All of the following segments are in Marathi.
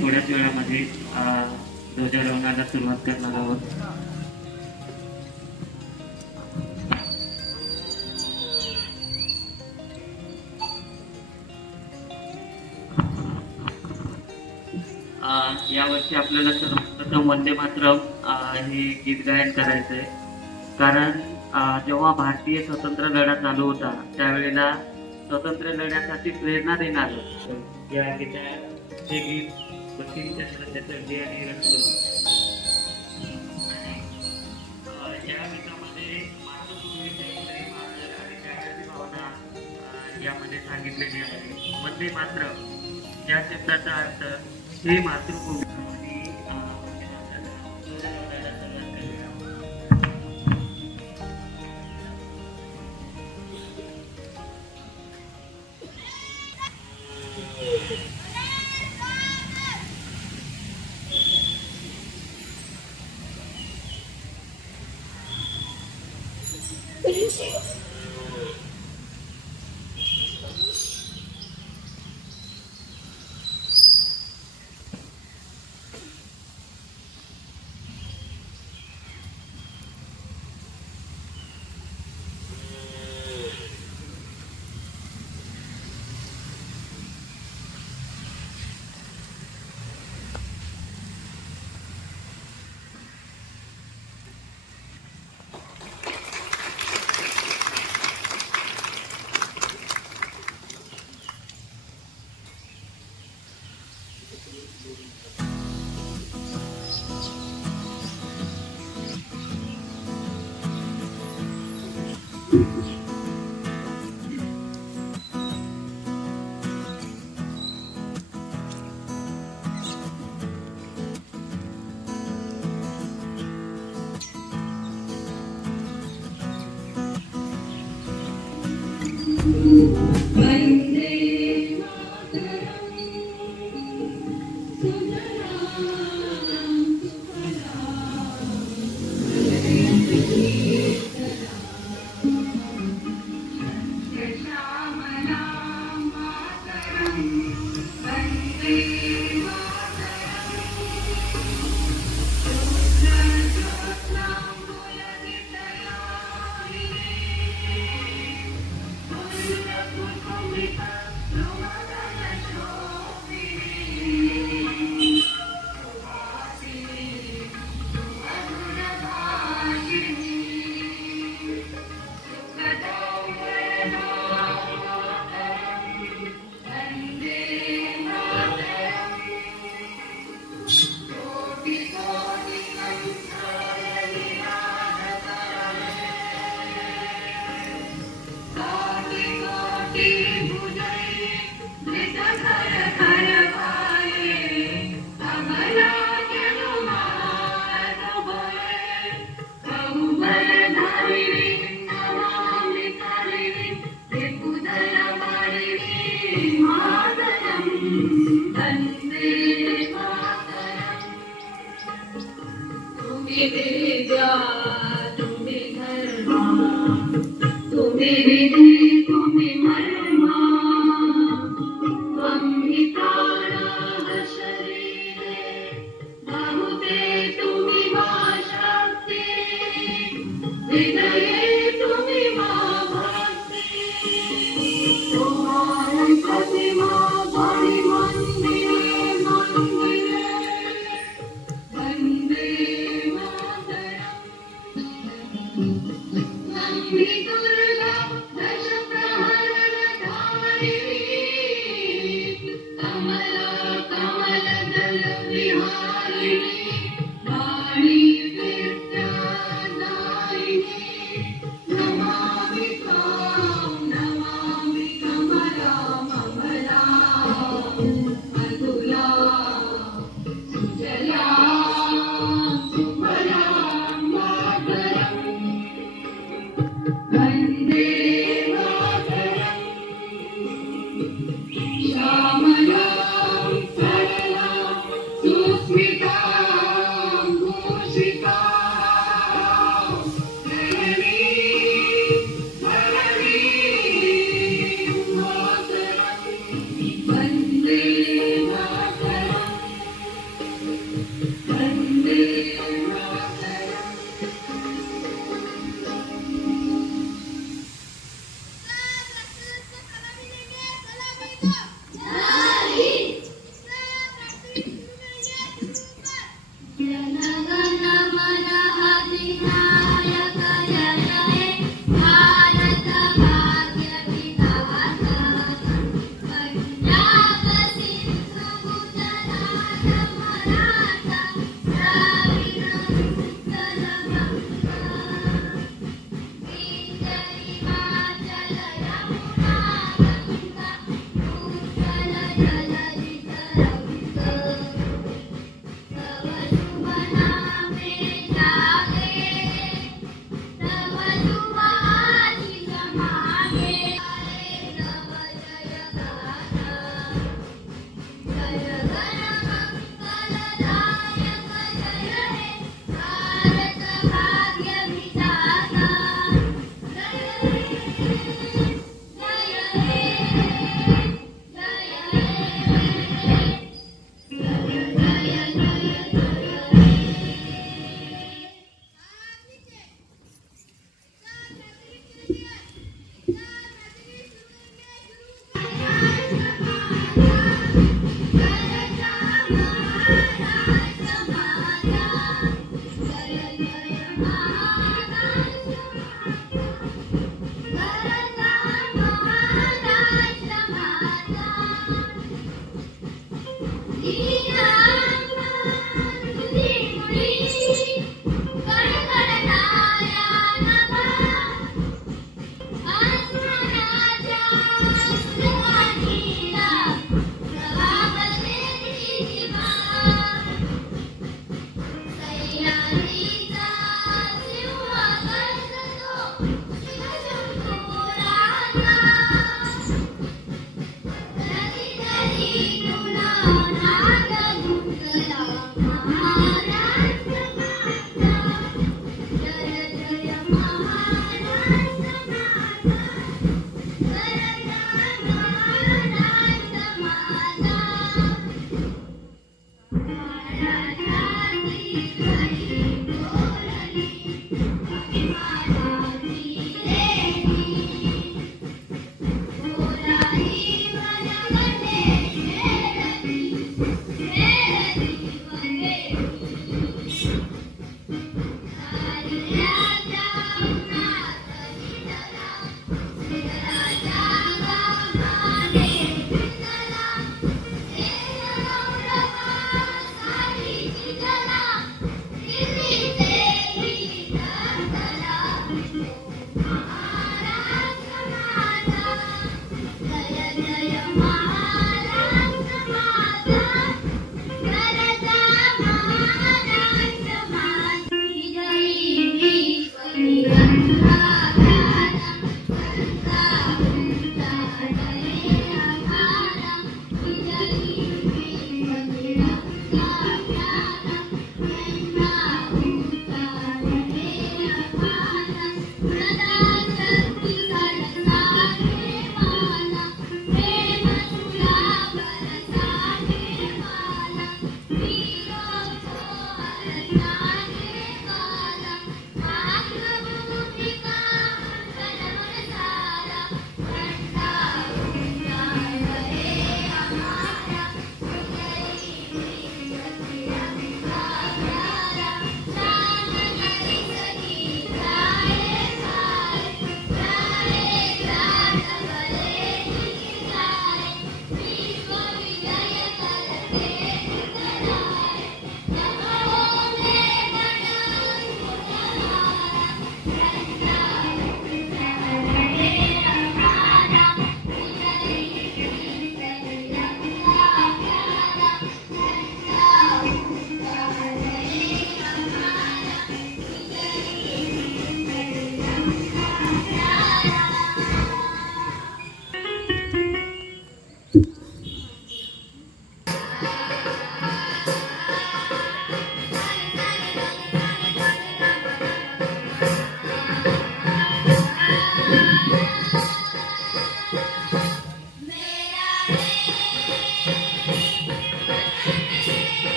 थोड्याच वेळामध्ये ध्वजारोहणाला सुरुवात करणार आहोत. यावर्षी आपल्याला सर्वप्रथम वंदे मातरम हे गीत गायन करायचं आहे. कारण जेव्हा भारतीय स्वतंत्र लढा चालू होता त्यावेळेला स्वतंत्र लढ्यासाठी प्रेरणा देणार या गीताचे गीत बंकिमचंद्र चटर्जी आणि रचलं. या गीतामध्ये मातृभूमीचे प्रेम आदर आणि त्यागाची भावना यामध्ये सांगितलेली आहे. वंदे मातरम या शब्दाचा अर्थ हे मातृभूमी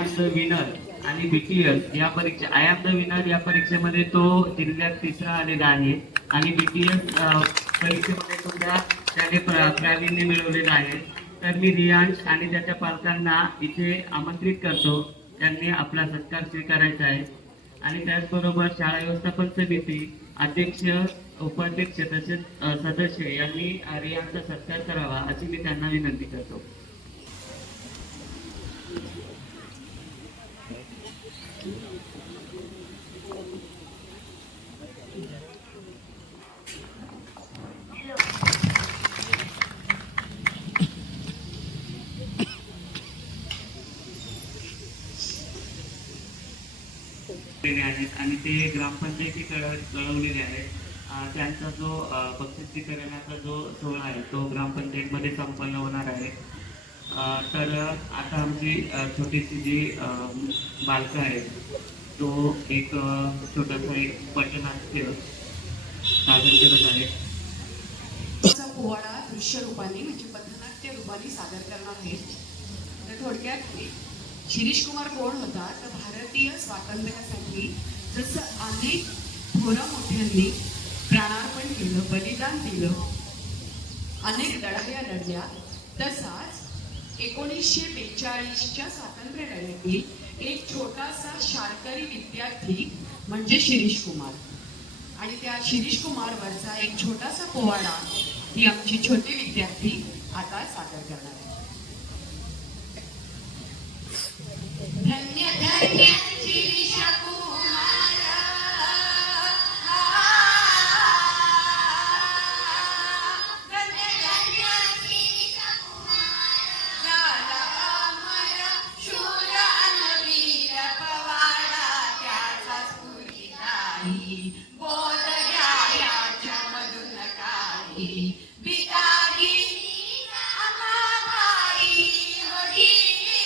एम द विनर आणि बीटीएस या परीक्षा आय एम द विनर या परीक्षेमध्ये तो जिल्ह्यात तिसरा आलेला आहे आणि बीटीएस परीक्षेमध्ये सुद्धा त्याने प्रावीण्य मिळवलेलं आहे. तर मी रियांश आणि त्याच्या पालकांना इथे आमंत्रित करतो, त्यांनी आपला सत्कार स्वीकारायचा आहे. आणि त्याचबरोबर शाळा व्यवस्थापन समिती अध्यक्ष, उपाध्यक्ष तसेच सदस्य यांनी रियांचा सत्कार करावा अशी मी त्यांना विनंती करतो. आहेत आणि ते ग्रामपंचायती कळवलेले आहेत. त्यांचा जो बक्षिसीकरणाचा जो सोहळा आहे तो ग्रामपंचायतमध्ये संपन्न होणार आहे. तर आता आमची छोटीशी जी बालकं आहेत तो एक छोटासा एक पटनाट्य सादर करत आहे. पोवाडा दृश्य रूपाने म्हणजे पथनाट्य रूपाने सादर करणार आहे. तर थोडक्यात शिरीष कुमार कोण होता तर भारतीय स्वातंत्र्यासाठी जसं अनेक थोर मोठ्यांनी प्राणार्पण केलं, बलिदान दिलं, अनेक लढाया लढल्या, तसाच 1942च्या स्वातंत्र्य लढ्यातील एक छोटासा शाळकरी विद्यार्थी म्हणजे शिरीष कुमार आणि त्या शिरीष कुमारवरचा एक छोटासा पोवाडा ही आमची छोटी विद्यार्थी आता सादर करणार आहे. धन्य धन्य शिरीष कुमार, धन्य धन्य शिरीष कुमार, झाला अमर शूर अनवीर पवाडा, त्याचा स्फूर्तिदायी बोध घ्यायाच्या मधून काही बिदागी अमाबाई वगैरे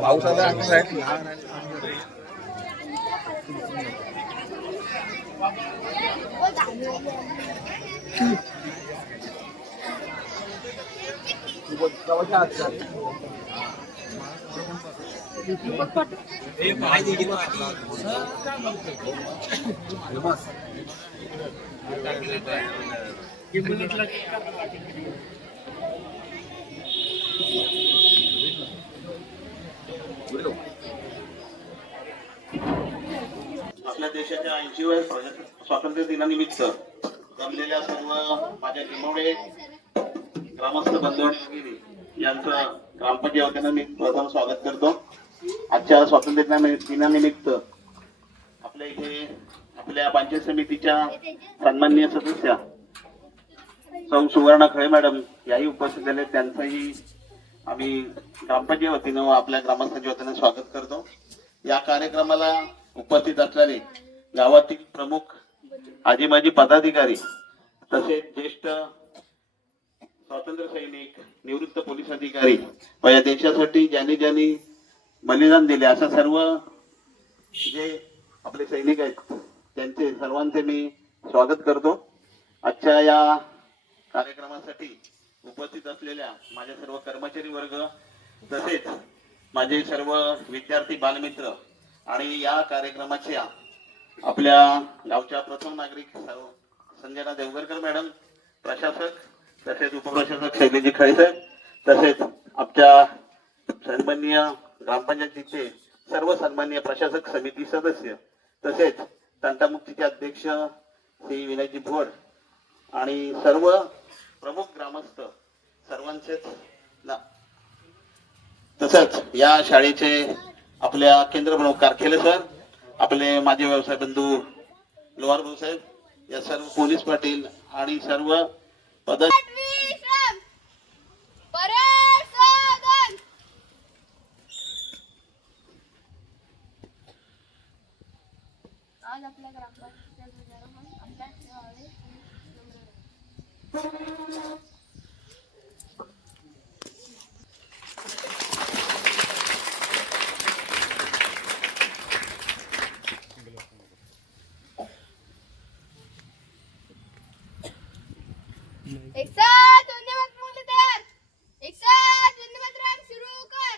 पावसाचा आपल्या देशाच्या 80व्या स्वातंत्र्य दिनानिमित्त जमलेल्या सर्व माझ्या निमवडे ग्रामस्थ बंधू आणि भगिनी यांचं ग्रामपंचायत वतीनं मी प्रथम स्वागत करतो. आजच्या स्वातंत्र्य दिनानिमित्त आपल्या इथे आपल्या पंचायत समितीच्या सन्माननीय सदस्या सौ सुवर्णा खळे मॅडम याही उपस्थित झाले. त्यांचंही आम्ही ग्रामपंचायत वतीनं व आपल्या ग्रामस्थांच्या वतीनं स्वागत करतो. या कार्यक्रमाला उपस्थित असलेले गावातील प्रमुख आजी माजी पदाधिकारी तसेच ज्येष्ठ स्वातंत्र्य सैनिक निवृत्त पोलीस अधिकारी व या देशासाठी ज्यांनी बलिदान दिले अशा सर्व जे आपले सैनिक आहेत त्यांचे सर्वांचे मी स्वागत करतो. आजच्या या कार्यक्रमासाठी उपस्थित असलेल्या माझ्या सर्व कर्मचारी वर्ग तसेच माझे सर्व विद्यार्थी बालमित्र आणि या कार्यक्रमाच्या आपल्या गावच्या प्रथम नागरिक संजना देवगरकर मॅडम, प्रशासक तसेच उपप्रशासक शैलेजी खळेसाहेब तसेच आमच्या सन्माननीय ग्रामपंचायतीचे सर्व सन्माननीय प्रशासक समिती सदस्य तसेच तंटामुक्तीचे अध्यक्ष श्री विनयजी भोड आणि सर्व प्रमुख ग्रामस्थ सर्वांचेच तसंच या शाळेचे आपल्या केंद्र प्रमुख कारखेले सर, आपले माझे व्यवसाय बंधू लोहार भाऊ साहेब, या सर्व पोलीस पाटील आणि सर्व पद आज आपल्या ग्रामपंचायत ध्वजारोहण आपल्या गावाने एक साथ धन्यवाद मुले तयार, एक साथ धन्यवाद राम सुरू कर.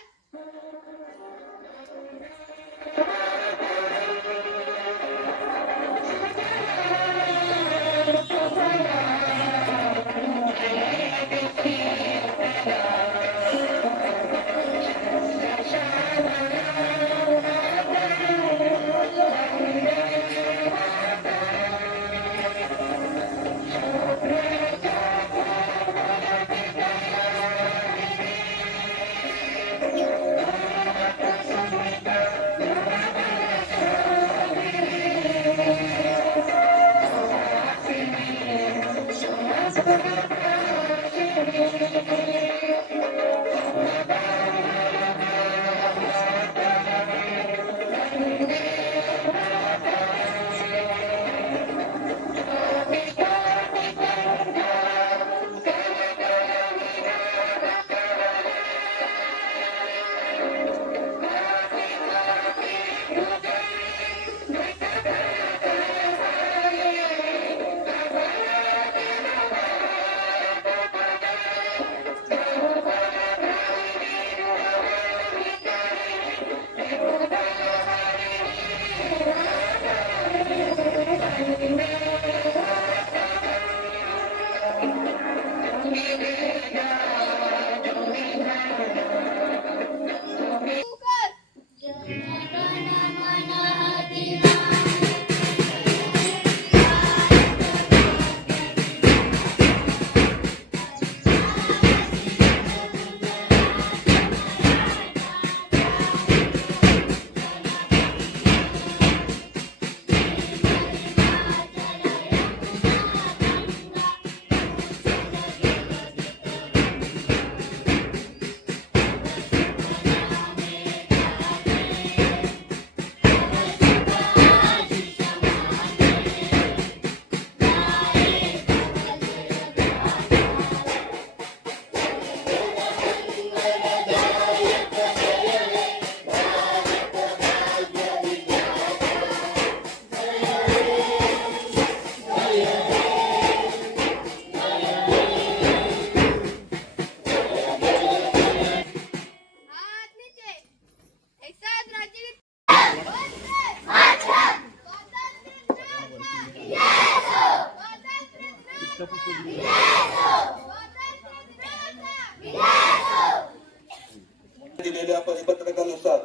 परिपत्रकानुसार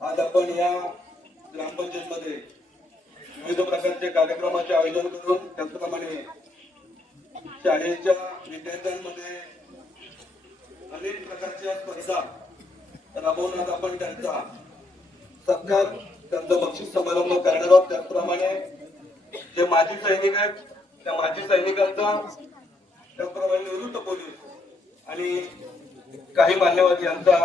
आज आपण या ग्रामपंचायतमध्ये विविध प्रकारचे कार्यक्रमाचे आयोजन करून त्याचप्रमाणे शाळेच्या विद्यार्थ्यांमध्ये अनेक प्रकारच्या स्पर्धा राबवून आज आपण त्यांचा सत्कार, त्यांचा बक्षीस समारंभ करणार आहोत. त्याचप्रमाणे जे माजी सैनिक आहेत त्या माजी सैनिकांचा, त्याचप्रमाणे निवृत्त पोलीस आणि काही मान्यवर यांचा